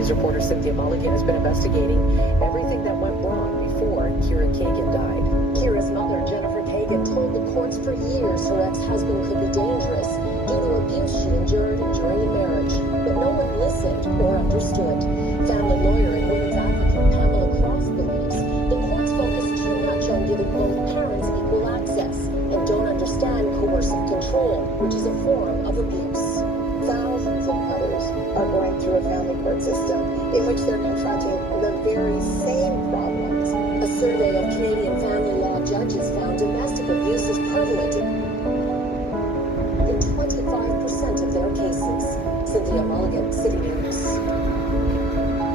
News reporter Cynthia Mulligan has been investigating everything that went wrong before Kira Kagan died. Kira's mother, Jennifer Kagan, told the courts for years her ex-husband could be dangerous due to abuse she endured during the marriage. But no one listened or understood. Family lawyer and women's advocate Pamela Cross believes the courts focus too much on giving both parents equal access and don't understand coercive control, which is a form of abuse. Thousands of mothers are going through a family court system in which they're confronting the very same problems. A survey of Canadian family law judges found domestic abuse is prevalent in 25% of their cases. Cynthia Mulligan, City News.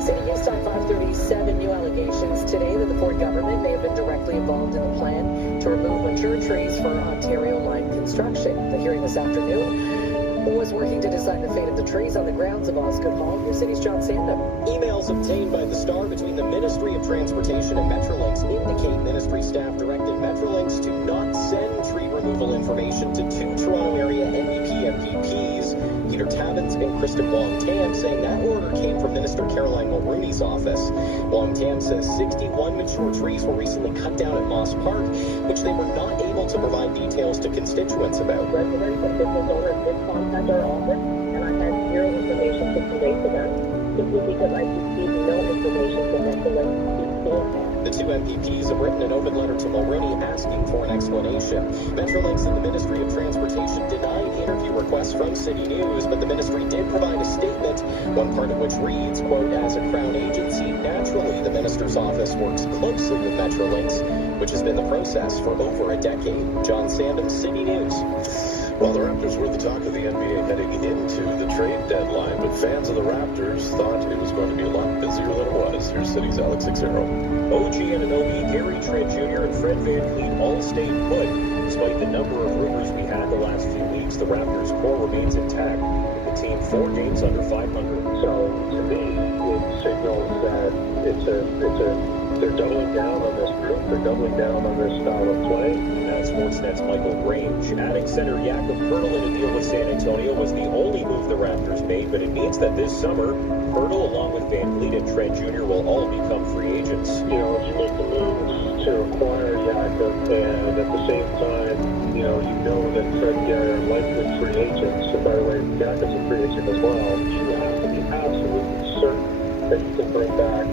City News Time 537, new allegations today that the Ford government may have been directly involved in a plan to remove mature trees for Ontario line construction. The hearing this afternoon was working to decide the fate of the trees on the grounds of Osgoode Hall. Your city's John Sandham. Emails obtained by the Star between the Ministry of Transportation and Metrolinx indicate ministry staff directed Metrolinx to not send tree removal information to two Toronto area NDP MPPs, Peter Tabuns and Kristen Wong-Tam, saying that order came from Minister Caroline Mulroney's office. Wong-Tam says 61 mature trees were recently cut down at Moss Park, which they were not able to provide details to constituents about. Residents and business owners did contact our office, and I had zero information to convey to them, simply because I received no information from Metrolinx beforehand. The two MPPs have written an open letter to Mulroney asking for an explanation. Metrolinx and the Ministry of Transportation denied interview requests from City News, but the ministry did provide a statement, one part of which reads, quote, as a Crown agency, naturally the minister's office works closely with Metrolinx, which has been the process for over a decade. John Sandham, City News. Well, the Raptors were the talk of the NBA heading into the trade deadline, but fans of the Raptors thought it was going to be a lot busier than it was. Here's City's Alex Xero. OG Anunoby, Gary Trent Jr., and Fred VanVleet all stayed put. Despite the number of rumors we had the last few weeks, the Raptors' core remains intact, with the team 4 games under 500. So, to me, it signals that they're doubling down on this group, they're doubling down on this style of play. That's Sportsnet's Michael Grange. Adding center Jakob Poeltl in a deal with San Antonio was the only move the Raptors made, but it means that this summer, Poeltl, along with VanVleet and Trent Jr., will all become free agents. You know, if you make the moves to acquire Jakob, and at the same time, you know that Fred and Gary are likely free agents, and by the way, Jakob's a free agent as well, you have to be absolutely certain that you can bring back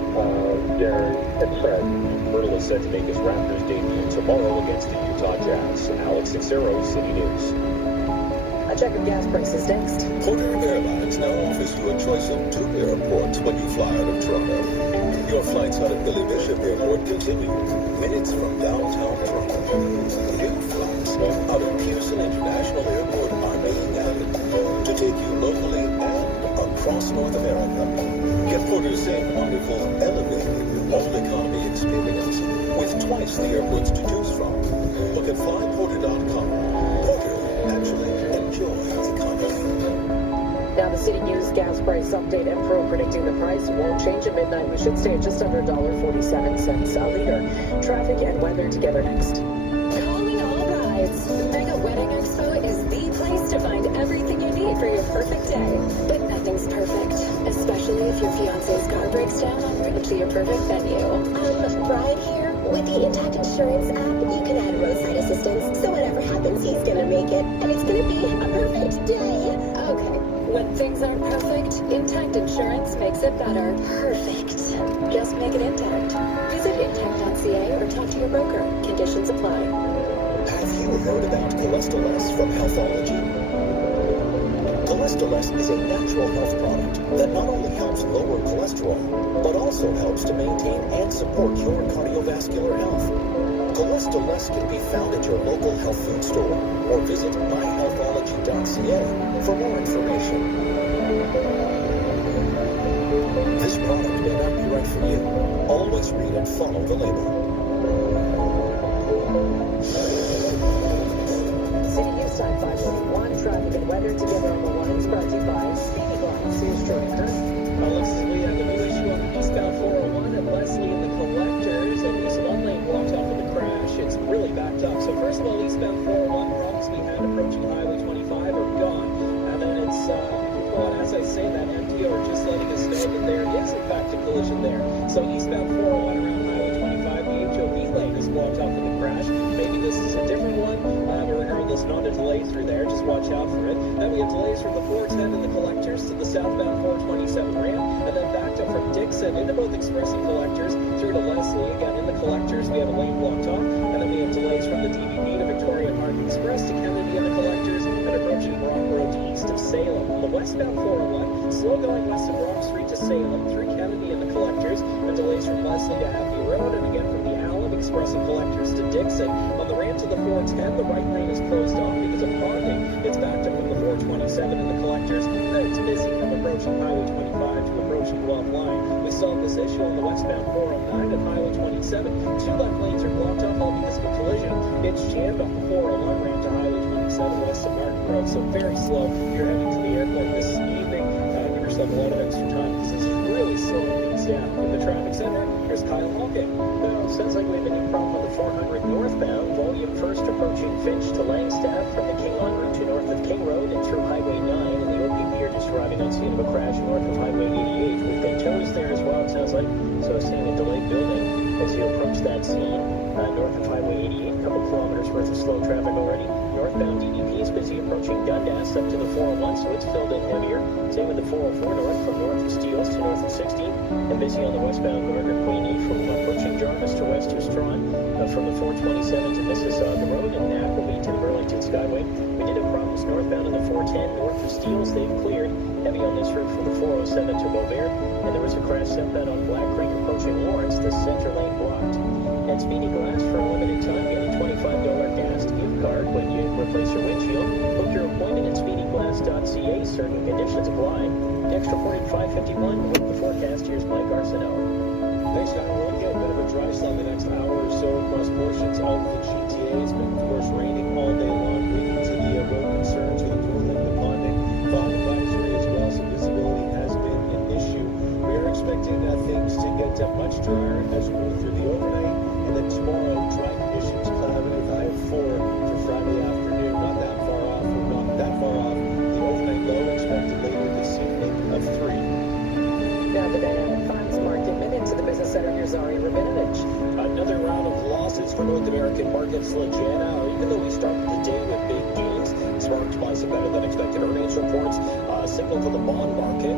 Gary and Fred. Poeltl is set to make his Raptors debut tomorrow against the Utah Jazz. Alex Xero, City News. A check of gas prices next. Porter Airlines now offers you a choice of 2 airports when you fly out of Toronto. Your flights out of Billy Bishop Airport continue minutes from downtown Toronto. New flights out of Pearson International Airport are being added to take you locally and across North America. Get Porter's same wonderful, elevated, all-economy experience with twice the airports to choose from. Look at flyporter.com. Porter, actually enjoy economy. Now the City News gas price update. Pro predicting the price won't change at midnight. We should stay at just under $1.47 a liter. Traffic and weather together next. Calling all brides. Mega Wedding Expo is the place to find everything you need for your perfect day. But nothing's perfect, especially if your fiance's car breaks down en route to your perfect venue. Bride here. With the Intact Insurance app, you can add roadside assistance, so whatever happens, he's gonna make it, and it's gonna be a perfect day. Okay, when things aren't perfect, Intact Insurance makes it better. Perfect. Just make it Intact. Visit intact.ca or talk to your broker. Conditions apply. Have you heard about Cholesterol from Healthology? Cholesterol is a natural health product that not only helps lower cholesterol, but also helps to maintain and support your cardiovascular health. Cholesterol can be found at your local health food store or visit myhealthology.ca for more information. This product may not be right for you. Always read and follow the label. City News Time 5:1. Traffic and weather together on the lines brought to you by Speedy Glass. Here's Joanna. Alexis, we have a new issue on the eastbound 401 at Leslie and the Collectors. At least one lane blocked off of the crash. It's really backed up. So first of all, eastbound 401 problems we had approaching Highway 25 are gone. And then it's, well, as I say that, MTO are just letting us know that there is So eastbound 401 around Highway 25, the HOV lane is blocked off with a crash. Maybe this is a different one, but regardless, not a delay through there. Just watch out for it. Then we have delays from the 410 and the collectors to the southbound 427 ramp, and then backed up from Dixon into both express and collectors through to Leslie. Again, in the collectors, we have a lane blocked off, and then we have delays from the DVB to Victoria Park Express to Kennedy and the collectors, and approaching Brock Road to east of Salem. On the westbound 401, slow going west of Brock Street to Salem through Kennedy and the collectors, and delays from Leslie to Abbey Road, and again from the Allen Express and collectors to Dixon. On the ramp to the 410, the right lane is closed off because of parking. It's backed up from the 427 and the collectors, and then it's busy from approaching Highway 25 to approaching Guelph Line. We solved this issue on the westbound 409 at Highway 27. Two left lanes are blocked off all because of a collision. It's jammed off the 401 ramp to Highway 27 west of Martin Road, so very slow. If you're heading to the airport this evening, give yourself a lot of extra time because this is really slowing things down. In the traffic center, here's Kyle Hawking. Well, sounds like we have a new problem with the 400 northbound. Volume first approaching Finch to Langstaff from the King on route to north of King Road and through Highway 9. And the OPP are just arriving on scene of a crash north of Highway 88. We've got tows there as well, it sounds like. So seeing a delayed building as you approach that scene north of Highway 88. A couple kilometers worth of slow traffic already. Northbound DDP is busy approaching Dundas up to the 401, so it's filled in heavier. Same with the 404 north from north of Steeles to north of 16. And busy on the westbound Gardner Queenie from approaching Jarvis to west of Strawn. From the 427 to Mississauga Road and Appleby to the Burlington Skyway. We did have problems northbound on the 410 north of Steeles. They've cleared. Heavy on this route from the 407 to Beauvert. And there was a crash southbound on Black Creek approaching Lawrence. The center lane blocked. And Speedy Glass for a limited time. Get a $25 gas gift card when you replace your windshield. Book your appointment at speedyglass.ca. Certain conditions apply. Next reporting 551. With the forecast, here's Mike Arsenault. Thanks, John. We'll get a bit of a dry spell the next hour or so across portions of the GTA. It's been, of course, raining all day long, leading to the road concerns with the pooling, the ponding, fog advisory as well. So visibility has been an issue. We are expecting things to get much drier as we move through the overnight, and then tomorrow, dry conditions, cloudy with high of 4 for Friday afternoon. Not that far off. We're not that far off. The overnight low expected later this evening of 3. Now the dynamic funds market minute to the business center. Here's Ari Rabinovich. Another round of losses for North American markets, Legana. Even though we started the day with big gains, sparked by some better than expected earnings reports, signal to the bond market,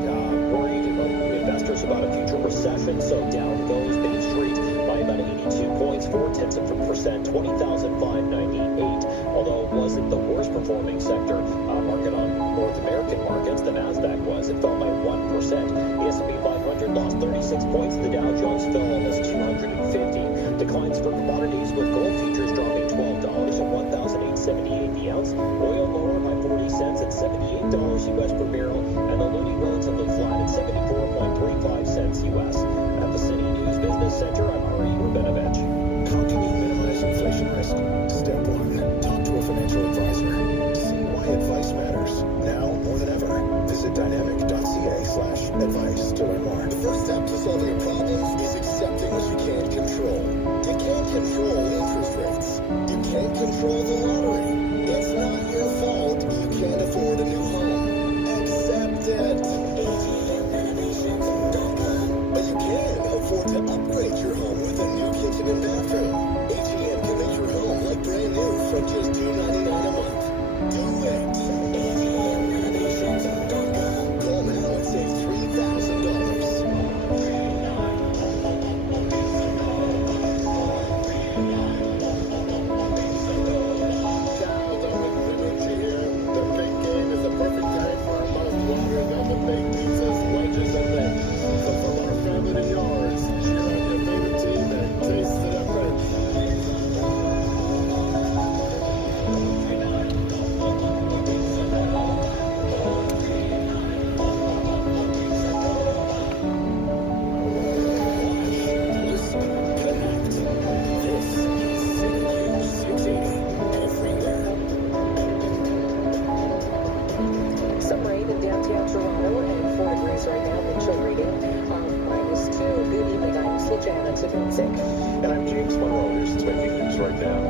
worried investors about a future recession. So down goes Bay Street by about 82 points, 0.4%, 20,598. Although it wasn't the worst performing sector market on North American markets, the Nasdaq was. It fell by 1%. The S&P 500 lost 36 points. The Dow Jones fell almost 250. Declines for commodities with gold futures dropping $12 at $1,878 the ounce. Oil lower by 40 cents at $78 US per barrel, and the loonie relatively flat at 74.35 cents US. At the City News Business Center, I'm Ari Rabinovich. How can you minimize inflation risk? Step 1. Talk to a financial advisor. See why advice matters. Now more than ever. Visit dynamic.ca/advice to learn more. The first step to solving a problem is accepting what you can't control. You can't control interest rates. You can't control the lottery. It's not your fault you can't afford a new home. Accept it. But you can afford to upgrade your home with a new kitchen and bathroom. AGM can make your home like brand new from just $299 a month. Do it. Call now and save $3,000. And I'm James Monroe. Here's making news right now.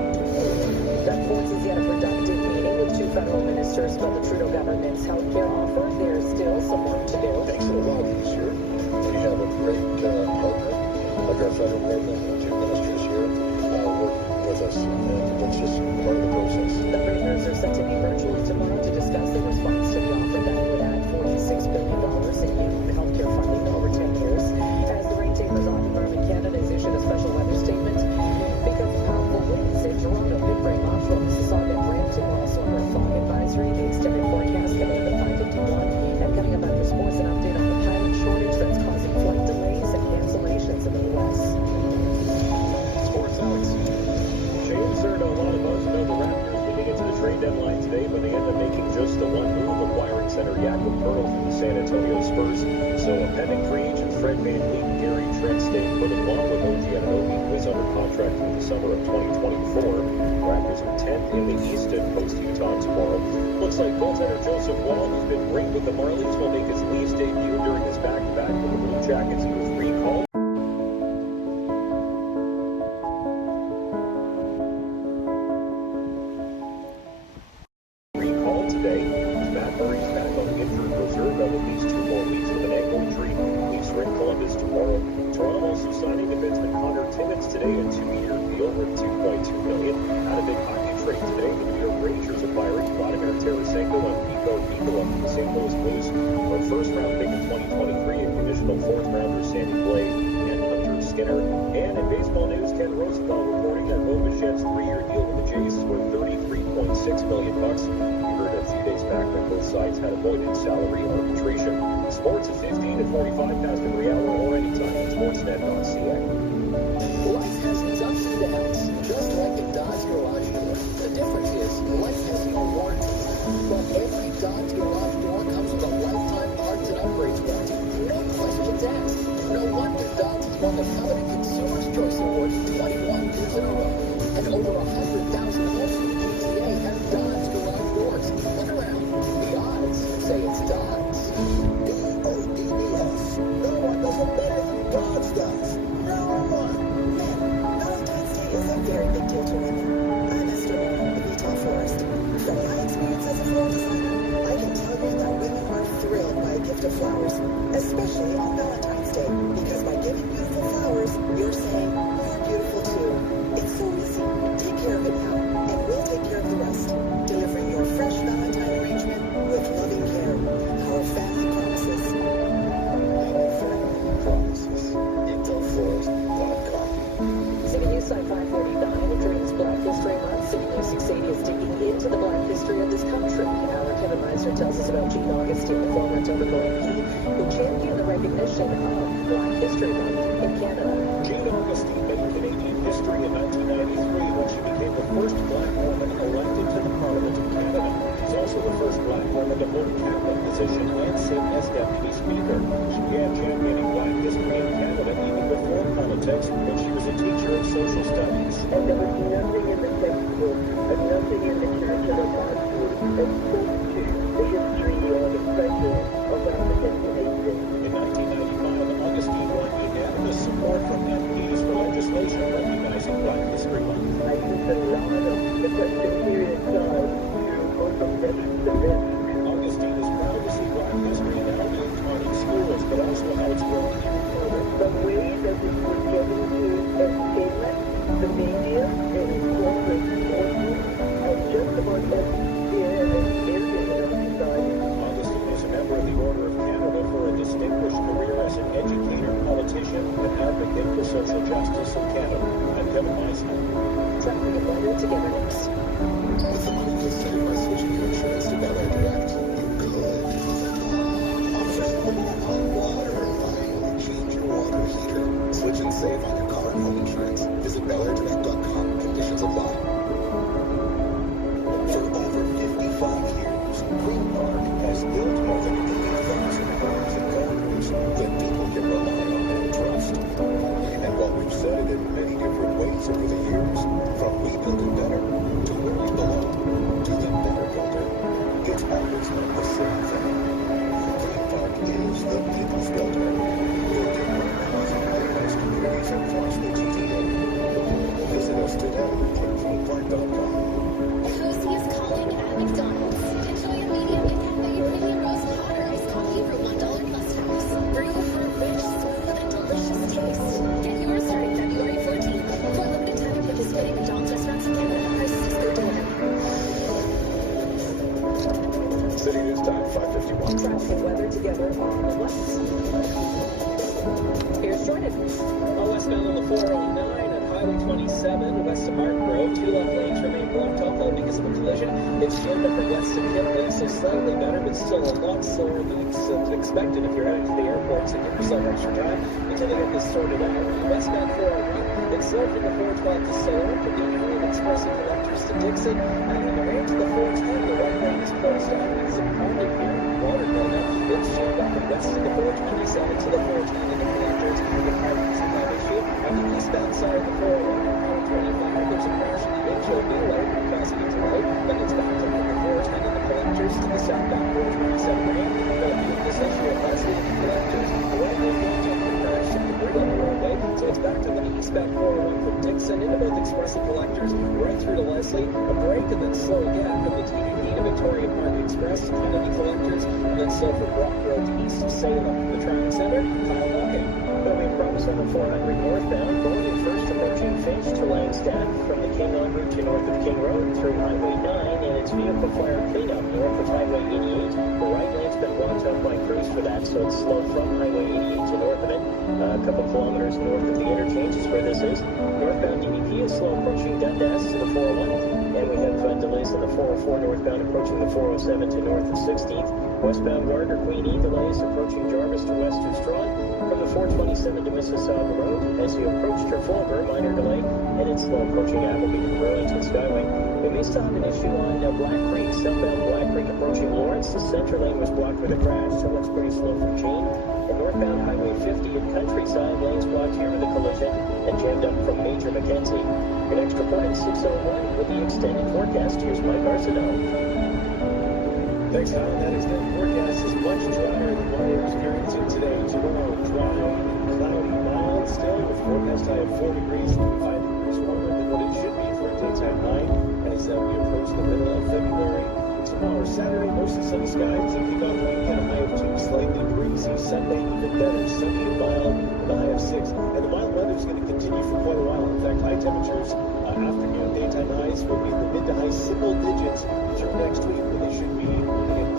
That forces yet a productive meeting with two federal ministers about the Trudeau government's health care offer. There's still some work to do. Thanks for allowing me, sir. We have a great partner like our federal government and 2 ministers here working with us, and that's just part of the process. The framers are set to meet virtually tomorrow to discuss the response to the offer that would add $46 billion in new healthcare funding over 10 years. As the rain tapers off in northern Canada has issued a special weather statement because of powerful winds in Toronto, Pickering, Oshawa, Mississauga, and Brampton. We're also under a fog advisory. The extended forecast coming up at 5:51. And coming up after sports, an update on the pilot shortage that's causing flight delays and cancellations in the U.S. Sports, Alex. James heard a lot of buzz about the Raptors leading into the trade deadline today, but they end up making just the one move, acquiring center Jakob Pertl from the San Antonio Spurs. So a pending free agent Fred VanVleet, Gary Trent staying put along with OG Anunoby, who is under contract through the summer of 2024. Raptors are 10th in the East and host Utah tomorrow. Looks like goaltender Joseph Wall, who's been great with the Marlies, will make his Leafs debut during his back-to-back with the Blue Jackets. He was recalled. Today, Matt Murray's back on the injured reserve at least 2 more weeks with an ankle injury. Leafs are in Columbus tomorrow. Toronto also signing defenseman Connor Timmins today, a 2-year deal worth $2.2 million. Had a big hockey trade today. The New York Rangers acquiring Vladimir Tarasenko and Pico Nicola from the St. Louis Blues for a first-round pick in 2023 and conditional 4th-rounder Sandy Blais and Hunter Skinner. And in baseball news, Ken Rosenthal reporting that Bo Bichette's 3-year deal with the Jays is worth $33.6 million. Days back when both sides had avoided salary arbitration. Sports at 15 and 45 past every hour or anytime at sportsnet.ca. Life has its ups and downs, just like a Dodge garage door. The difference is life has no warranty. But every Dodge garage door comes with a lifetime parts and upgrades warranty. No questions asked. No wonder Dodge has won the coveted Consumer's Choice Award 21 years in a row. And over 100,000 homes in the GTA have Dodge garage doors. Look around. The odds say it's Dodge. D-O-D-D-S. No one does it better than Dodge does. No one. Men, Valentine's Day is a very big deal to women. I'm Esther Moore, of Utah Forest. From my experience as a floral designer, I can tell you that women are thrilled by a gift of flowers, especially on Valentine's Day, because by giving beautiful flowers, you're saying you're beautiful too. It's so easy. Take care of it now, and we'll take care of the rest. Delivering your fresh Valentine arrangement with loving care. Our family promises. Our family promises. UtahForest.com. City News Site 549. During this Black History Month, City News 680 is digging into the Black history of this country. Our Kevin Meiser tells us about Gene Augustine, the former Etobicoke MP, who championed the recognition of Black History Month in Canada. Jane Augustine made Canadian history in 1993 when she became the first black woman elected to the Parliament of Canada. She's also the first black woman to hold a cabinet position and sit as deputy speaker. She began championing black history in Canada even before politics when she was a teacher of social studies. And there was nothing in the textbook and nothing in the curriculum that spoke to the history or the presence of African Canadians. In 1995, Augustine won unanimous support from MPs for legislation recognizing Black History Month. I used a lot of the question period time to go from veterans to veterans. Augustine is proud to see Black history now being taught in schools, but also how it's grown even further. The way that it was getting to entertainment, the media, and corporate forces, and just about every area of society. Augustine is a member of the Order of Canada for a distinguished career as an educator, politician, and advocate for social justice in Canada. I'm Kevin Meiser. Tracking the weather together next. With the money you save by switching your insurance to Bel Air Direct, you could. Offers limited hot water line. Change your water heater. Switch and save on your car and home insurance. Visit BelAirDirect.com. Conditions apply. For over 55 years, Green Park has built more than 80,000 cars and gardens that people can rely on and trust. And while we've said it in many different ways over the years, from we build it better to where we belong to the better builder, it's always been the same thing. Green Park is the people's builder, building more housing and nice communities across the GTA. Visit us today at greenpark.com. Cozy is calling at McDonald's. Enjoy a medium McCafe premium roast hot or iced coffee for $1 plus tax. Brew for a rich, smooth, and delicious taste. Get yours some weather together on the west. Here's Jordan. Westbound on the 409 at Highway 27 west of Mark Grove. Two left lanes remain blocked off all because of a collision. It's jammed up against the Kipling, so slightly better, but still a lot slower than expected if you're heading to the airport, so give yourself extra time until they get this sorted out. Westbound 401, it's slow from the 412 to Solar, from the Union Express and Collectors to Dixon, and on the way to the 410, the right lane is closed off because of parking here in Waterville. Now, it's jammed up from west of the 427 to the 410 in the Collectors. The parking's a non issue. On the eastbound side of the 401 and 425, there's a crash in the HOV lane causing a delay, then it's back up from the 410 in the Collectors to the southbound 427 lane. This issue of last week in the Collectors, the right lane blocked off the crash to the bridge on the roadway, so it's back up on the eastbound 401 from Dixon into both Express and Collectors, right through to Leslie, a break and then slow again from the TVP to Victoria Park Express to Kennedy Collectors, and then slow from Rock Road to east of Salem. The traffic center, Kyle Walking. There'll be problems on the 400 northbound, volume first approaching Finch to Langstaff, from the King en route to north of King Road through Highway 9, and it's vehicle fire cleanup north of Highway 88. The right lane's been blocked out by crews for that, so it's slow from Highway 88 to north of it. A couple kilometers north of the interchange is where this is. Northbound DVP is slow approaching Dundas to the 401, and we have delays on the 404 northbound approaching the 407 to north of 16th. Westbound Gardner Queen E delays approaching Jarvis to west of Strawn. From the 427 to Mississauga Road, as you approach Trafalgar, minor delay, and it's slow approaching Appleby to Burlington Skyway. We may still have an issue on Black Creek, southbound Black Creek approaching Lawrence. The center lane was blocked with a crash, so looks pretty slow from Keene. And northbound Highway 50 at Countryside, lanes blocked here with a collision and jammed up from Major Mackenzie. Your next report at 6:01 with the extended forecast. Here's Mike Arsenault. Thanks, Alan. That extended forecast is much drier than what we're experiencing today. Tomorrow, dry and cloudy, mild still, with forecast high of 4 degrees, 5 degrees warmer than what it should be for a daytime high as we approach the middle of February. Tomorrow, Saturday, mostly sunny skies. And kick off the weekend, a high of 2, slightly breezy. Sunday, even better, sunny and mild, with a high of 6. And the mild weather is going to continue for quite a while. In fact, high temperatures, afternoon, daytime highs will be in the mid to high single digits through next week, when they should be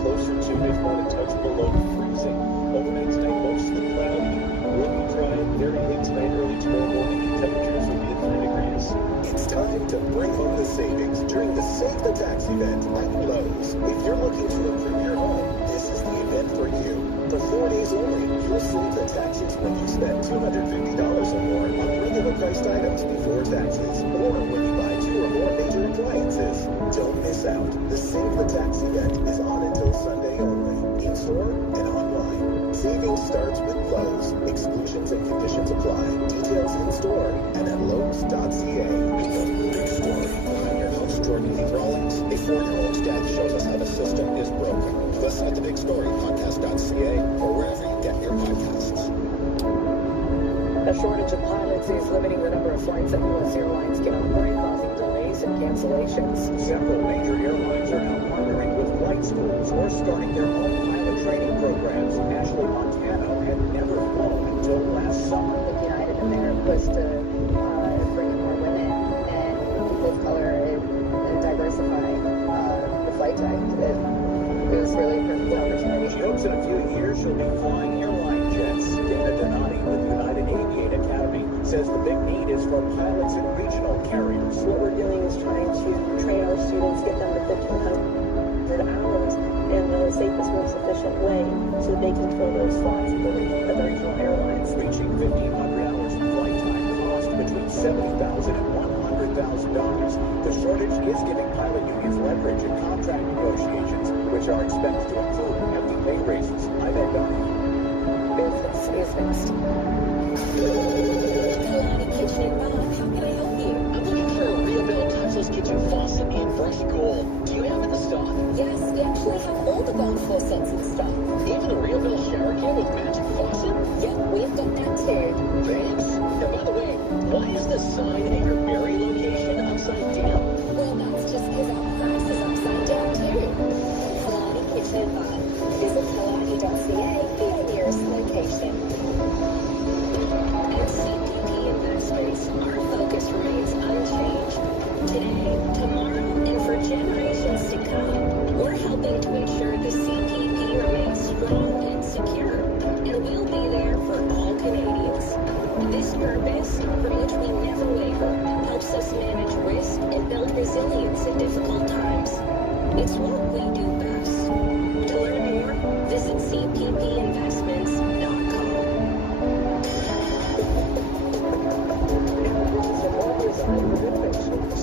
closer to, if not a touch below, freezing. Overnight tonight, mostly cloudy, will be dry, very late tonight, early tomorrow morning, and temperatures will be at 3 degrees. It's time to bring home the savings during the Save the Tax event at Lowe's. If you're looking to improve your home, this is the event for you. For 4 days only, you'll save the taxes when you spend $250 or more on regular priced items before taxes, or when you buy 2 or more major appliances. Don't miss out. The Save the Tax event is on until Sunday only, in store and online. Savings starts with Lowe's. Exclusions and conditions apply. Details in store and at Lowe's.ca. Big story behind your house. Jordan Lee Rollins. A 4-year-old's dad shows us how the system is broken. Listen at the Big Story podcast.ca or wherever you get your podcasts. A shortage of pilots is limiting the number of flights that U.S. airlines can operate, causing delays and cancellations. Several major airlines are now partnering with flight schools or starting their own pilot training programs. Ashley Montano had never flown until last summer. United and there was to bring more women and people of color and diversify the flight types. It was really a perfect opportunity. She hopes in a few years she'll be flying airline jets. Dana Donati with United Aviate Academy says the big need is for pilots in regional carriers. What we're doing is trying to train our students, get them to 1,500 hours in the safest, most efficient way so that they can fill those slots at the regional airlines. Reaching 1,500 hours of flight time cost between $70,000 and $100,000. The shortage is giving pilot unions leverage in contract negotiations, which are expected to include hefty pay raises. I'm Ed Donnie. Business is next. Kitchen and Bath, how can I help you? I'm looking for a real-built touchless kitchen faucet in brushed gold. Do you have it in stock? Yes, we actually have all the gold faucets in stock. Even a real-built shower kit with magic faucet? Yep, we've got that too. Thanks. And by the way, why is the sign at your Barrie location upside down? Well, that's just because our price is upside down too. Kalani Kitchen and Bath. Visit kalani.ca for your nearest location. At CPP Investments, our focus remains unchanged. Today, tomorrow, and for generations to come, we're helping to ensure the CPP remains strong This purpose, from which we never waver, helps us manage risk and build resilience in difficult times. It's what we do best. To learn more, visit cppinvestments.com.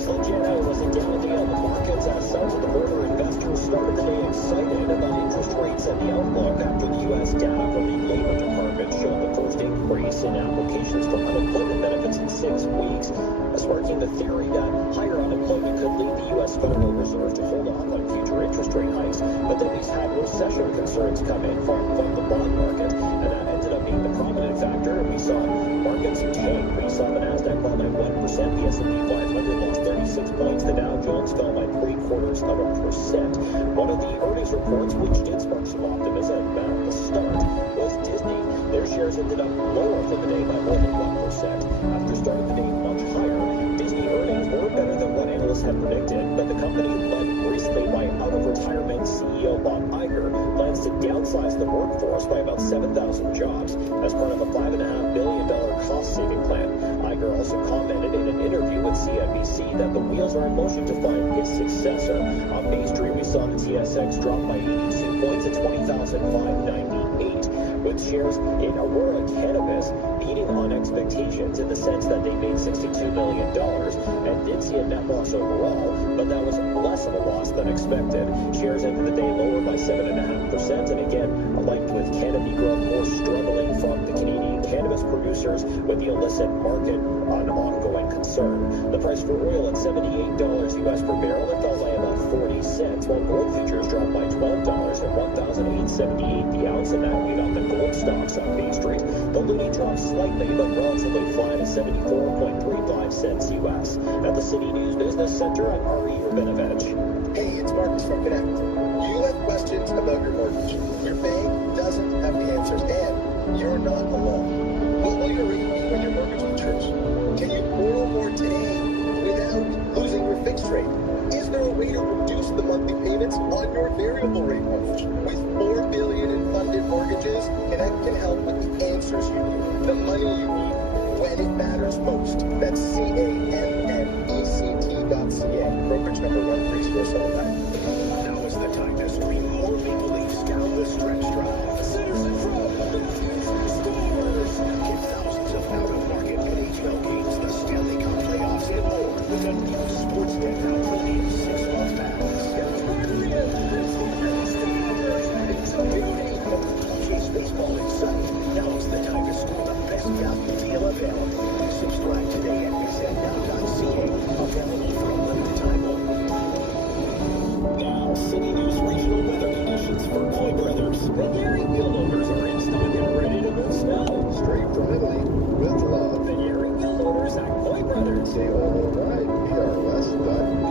Slowdown wasn't down a day on the markets as south of the border investors started the day excited about interest rates and the outlook after the U.S. data from the Labor Department showed the first increase in applications for unemployment benefits in 6 weeks, sparking the theory that higher unemployment could lead the U.S. Federal Reserve to hold off on future interest rate hikes. But then we've had recession concerns come in from the bond market, and that ended up being the prominent factor. And we saw markets tank. We saw the Nasdaq fall by 1%, the S&P 500 lost 36 points, the Dow Jones fell by 0.75%. One of the earnings reports, which did spark some optimism at the start, was Disney. Their shares ended up lower for the day by more than 1%. After starting the day much higher, Disney earnings were better than what analysts had predicted, but the company, led recently by out-of-retirement CEO Bob Iger, plans to downsize the workforce by about 7,000 jobs as part of a $5.5 billion cost-saving plan. Iger also commented in an interview with CNBC that the wheels are in motion to find his successor. On Main Street, we saw the TSX drop by 82 points at 20,598. With shares in Aurora Cannabis beating on expectations in the sense that they made $62 million and did see a net loss overall, but that was less of a loss than expected. Shares ended the day lower by 7.5%, and again, like with Canopy Growth, more struggling from the Canadian cannabis producers with the illicit market an ongoing concern. The price for oil at $78 US per barrel, it fell by about 40 cents, while gold futures dropped by $12 at $1,878 the ounce, and that weighed on the gold stocks on Main Street. The loonie dropped slightly, but relatively flat at 74.35 cents US. At the City News Business Center, I'm Ari Urbanovich. Hey, it's Marcus from Connect. You have questions about your mortgage. Your bank doesn't have the answers, and you're not alone. What will your rate be when your mortgage matures? Can you borrow more today without losing your fixed rate? Is there a way to reduce the monthly payments on your variable rate mortgage? With $4 billion in funded mortgages, Connect can help with the answers you need, the money you need, when it matters most. That's CANNECT.ca. Brokerage number 13475. Now is the time to scream more Maple Leafs down the stretch drive. The center's in front. Matthews scores. Get thousands of out-of-market NHL games, the Stanley Cup playoffs, and more with a new Sportsnet Now Premium 6-month pass. It's a beauty. Chase baseball in sight. Now is the time to score the best value deal available. Subscribe today at visitnow.ca. Available for a limited time only. Now, City News regional weather conditions for Coy Brothers. The Gary wheel loaders are in stock and ready to move snow. Straight from Italy with love. The Gary wheel loaders at Coy Brothers. Say all right, PRS.com.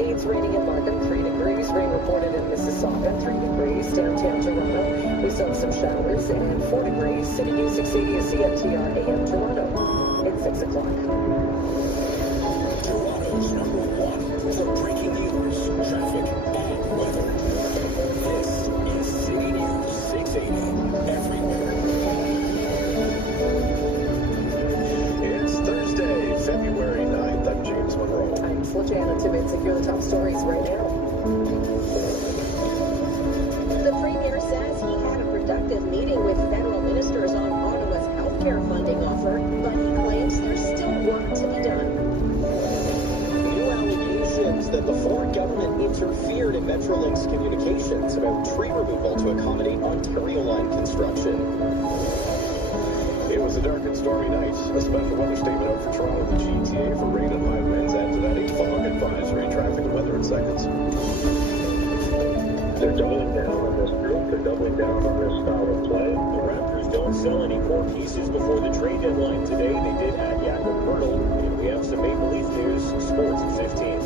It's raining in Markham, 3 degrees. Rain reported in Mississauga, 3 degrees. Downtown Toronto, we saw some showers, and 4 degrees. City News 680 is CMTR AM Toronto. It's 6 o'clock. Toronto's number one for breaking news, traffic, and weather. This is City News 680 everywhere. It's Thursday, February 9th. I'm James Monroe. I'm Slajana Timmons. Here are the top stories right now. The Premier says he had a productive meeting with federal ministers on Ottawa's healthcare funding offer, but he claims there's still work to be done. New allegations that the Ford government interfered in Metrolink's communications about tree removal to accommodate Ontario line construction. It was a dark and stormy night. A special weather statement out for Toronto, the GTA, for rain and high winds. Add to that a fog advisory, traffic and weather in seconds. They're doubling down on this group. They're doubling down on this style of play. The Raptors don't sell any core pieces before the trade deadline today. They did add Jakob Pertl, and we have some Maple Leaf news. Sports at 15.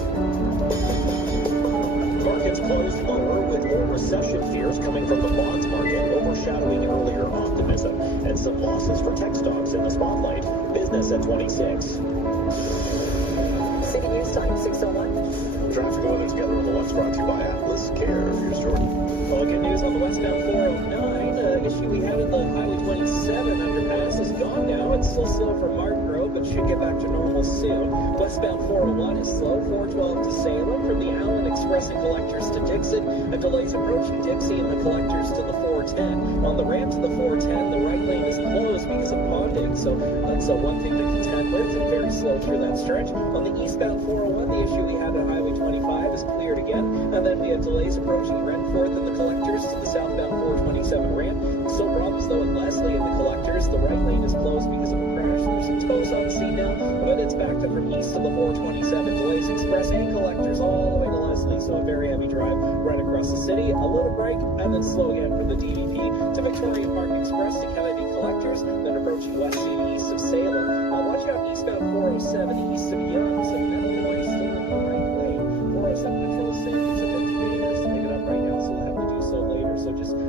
Markets closed lower with more recession fears coming from the bonds market, overshadowing earlier optimism, and some losses for tech stocks in the spotlight. Business at 26. City News Time, 6:01. Traffic and weather together on the west, brought to you by Atlas Care. Here's Jordan. Well, good news on the westbound 409. Issue we had at the Highway 27 underpass is gone Still slow from Martin Road, but should get back to normal soon. Westbound 401 is slow, 412 to Salem. From the Allen Express and collectors to Dixon, and delays approaching Dixie and the collectors to the 410. On the ramp to the 410, the right lane is closed because of ponding, so that's one thing to contend with, and very slow through that stretch. On the eastbound 401, the issue we had at Highway 25 is cleared again, and then we have delays approaching Renforth and the collectors to the southbound 427 ramp. Still problems though at Leslie and the collectors. The right lane is closed because of a crash. There's some tows on scene now, but it's backed up from east to the 427. Delays express and collectors all the way to Leslie, so a very heavy drive right across the city. A little break and then slow again for the DVP to Victoria Park Express to Kennedy collectors, then approaching West City east of Salem. Watch out eastbound 407 east of Young, so Illinois still in the right lane. 407 patrol saying it's a bit too dangerous to pick it up right now, so we'll have to do so later. So just be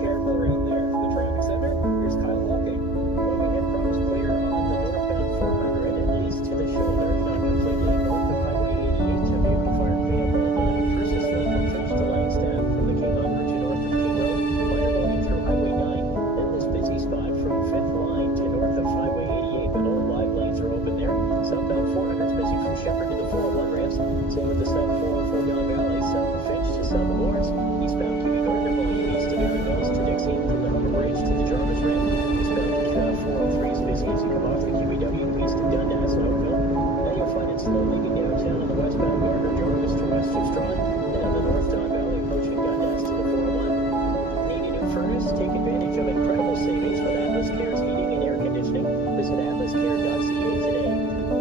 careful around there. For the traffic center, here's Kyle Walking. Moving in from clear on the northbound 400 at least to the shoulder, not completely north of Highway 88 to vehicle fire cleanup all done. First is slow from Finch to Langstaff, from the King Honor to north of King Road, minor volume through Highway 9. Then this busy spot from 5th line to north of Highway 88, but all 5 lanes are open there. Southbound 400 is busy from Shepherd to the 401 ramps. Same with the South 404 down Valley, south of Finch to south of Lawrence. Eastbound QE Gardner volume east of Erin Mills to Dixie, from the Harbor Bridge to the Jarvis ramp. Eastbound 403 is busy as you come off the QEW east of Dundas and Oakville. Now you'll find it slow leaving downtown on the westbound Gardner Jarvis to west of Strawn, and on the north Don Valley approaching Dundas to the 401. Need a new furnace? Take advantage of incredible savings with Atlas Care's heating and air conditioning. Visit atlascare.ca today.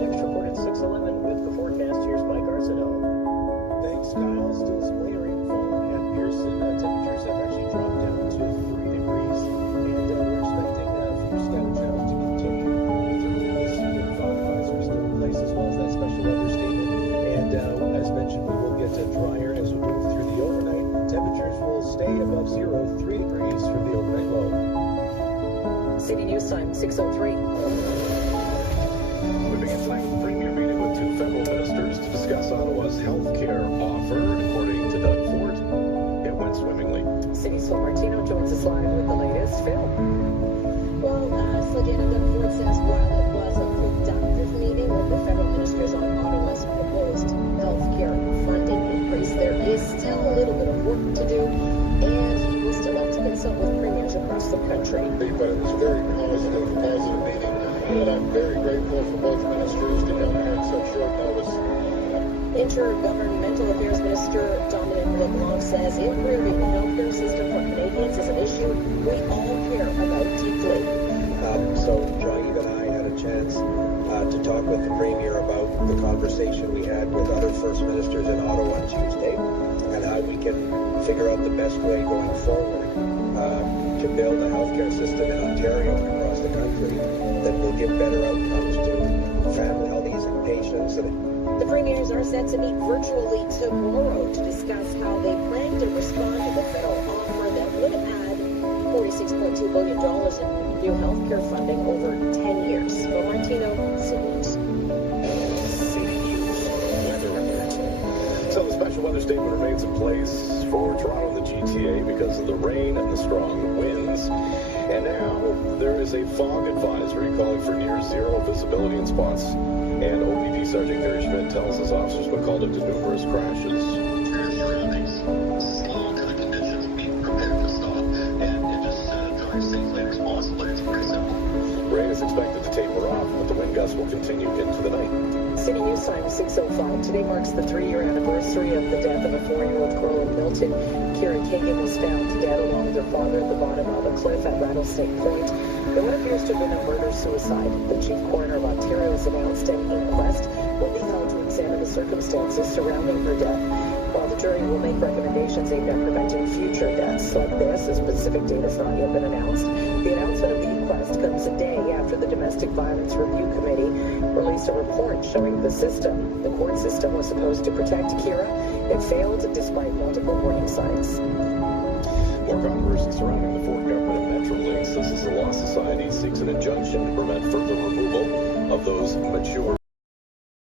Next report at 6:11 with the forecast. Here's Mike Arsenault. Thanks, Kyle. Still some late rainfall at Pearson. Temperatures have actually dropped down to 3 degrees, and we're expecting a few scattered showers to continue through this evening. Fog advisory still in place, as well as that special weather statement. And as mentioned, we will get drier as we move through the overnight. Temperatures will stay above zero, 3 degrees for the overnight low. City News Time, 6:03. We begin tonight's premier meeting with 2 federal ministers to discuss Ottawa's health care offer. According to Doug Ford, it went swimmingly. City's Phil Martino joins us live with the latest. Phil. Well, Sajana, Doug Ford says while it was a productive meeting with the federal ministers on Ottawa's proposed health care funding increase, there is still a little bit of work to do, and he will still have to consult with premiers across the country. But it was a very positive meeting, and I'm very grateful for both ministers to come here at such short notice. Intergovernmental Affairs Minister Dominic LeBlanc says improving the healthcare system for Canadians is an issue we all care about deeply. So Jean-Yves and I had a chance to talk with the Premier about the conversation we had with other First Ministers in Ottawa on Tuesday and how we can figure out the best way going forward to build a healthcare system in Ontario and across the country that will give better outcomes to families and patients. The premiers are set to meet virtually tomorrow to discuss how they plan to respond to the federal offer that would add $46.2 billion in new healthcare funding over 10 years. Phil Martino, City News. So the special weather statement remains in place for Toronto and the GTA because of the rain and the strong winds. And now there is a fog advisory calling for near zero visibility in spots. And OPP Sergeant Gary Schmidt tells us officers were called into numerous crashes. Slow kind of conditions, be prepared to stop, and just drive safely and responsibly. It's pretty simple. Rain is expected to taper off, but the wind gusts will continue into the night. City News Time, 6:05. Today marks the 3-year anniversary of the death of a 4-year-old girl in Milton. Kieran Kagan was found dead along with her father at the bottom of a cliff at Rattlesnake Point. In what appears to have been a murder-suicide, the Chief Coroner of Ontario has announced an inquest will be held to examine the circumstances surrounding her death. While the jury will make recommendations aimed at preventing future deaths like this, a specific date has not yet been announced. The announcement of the inquest comes a day after the Domestic Violence Review Committee released a report showing the court system was supposed to protect Kira. It failed despite multiple warning signs. More controversy surrounding the Ford government of Metrolinx. This is the Law Society seeks an injunction to prevent further removal of those mature